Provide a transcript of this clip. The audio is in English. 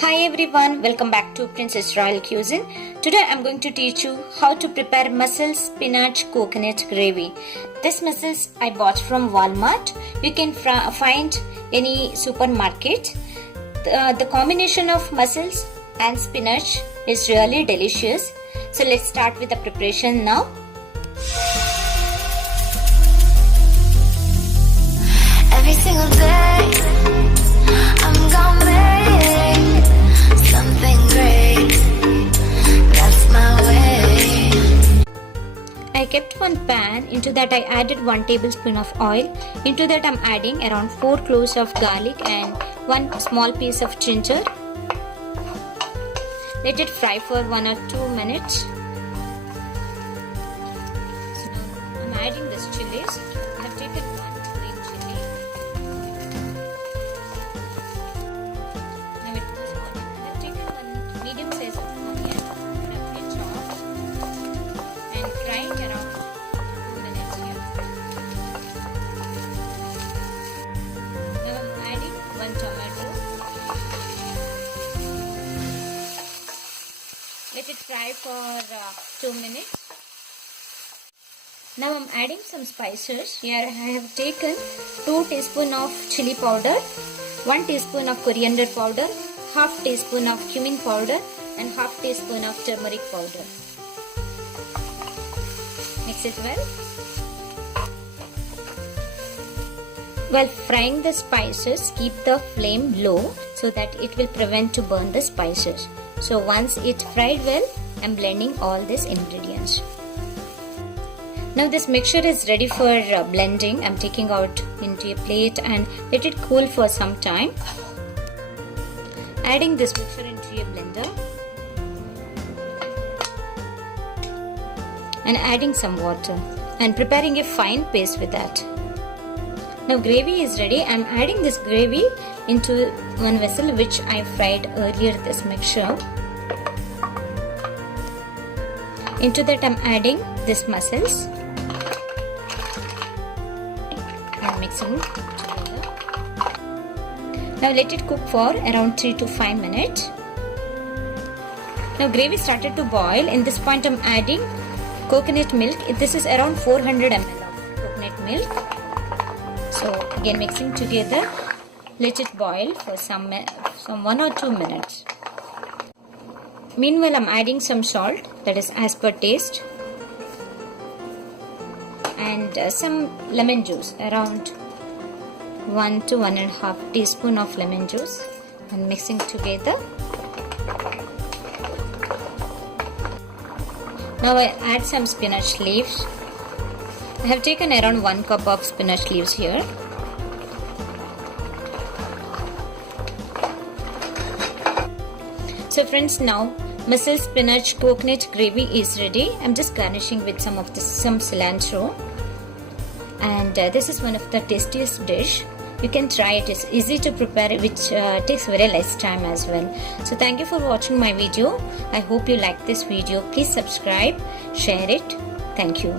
Hi everyone, welcome back to Princess Royal Cuisine. Today I'm going to teach you how to prepare mussels spinach coconut gravy. This mussels I bought from Walmart. You can find any supermarket. The combination of mussels and spinach is really delicious. So let's start with the preparation now. Every single day I'm gonna make something great. That's my way. I kept one pan. Into that I added 1 tablespoon of oil. Into that I'm adding around 4 cloves of garlic and 1 small piece of ginger. Let it fry for 1 or 2 minutes. So now I'm adding this chilies. I have taken 1 green chilli. Now it goes on. I have taken 1 medium size of onion, roughly chopped, and frying around 2 minutes here. Now I'm adding 1 tomato. Let it fry for 2 minutes. Now I'm adding some spices. Here I have taken 2 teaspoons of chilli powder, 1 teaspoon of coriander powder, half teaspoon of cumin powder and half teaspoon of turmeric powder. Mix it well. While frying the spices, keep the flame low so that it will prevent to burn the spices. So once it fried well, I'm blending all these ingredients. Now this mixture is ready for blending. I'm taking out into a plate and let it cool for some time. Adding this mixture into a blender and adding some water and preparing a fine paste with that. Now gravy is ready. I'm adding this gravy into one vessel which I fried earlier this mixture. Into that I'm adding this mussels and mixing together. Now let it cook for around 3 to 5 minutes. Now gravy started to boil. In this point I'm adding coconut milk. This is around 400 ml of coconut milk. So again mixing together. Let it boil for some 1 or 2 minutes. Meanwhile, I'm adding some salt, that is as per taste, and some lemon juice, around 1 to 1.5 teaspoon of lemon juice, and mixing together. Now I add some spinach leaves. I have taken around 1 cup of spinach leaves here. So friends, now mussels spinach coconut gravy is ready. I'm just garnishing with some cilantro, and this is one of the tastiest dish. You can try it. It's easy to prepare, which takes very less time as well. So thank you for watching my video. I hope you like this video. Please subscribe, share it. Thank you.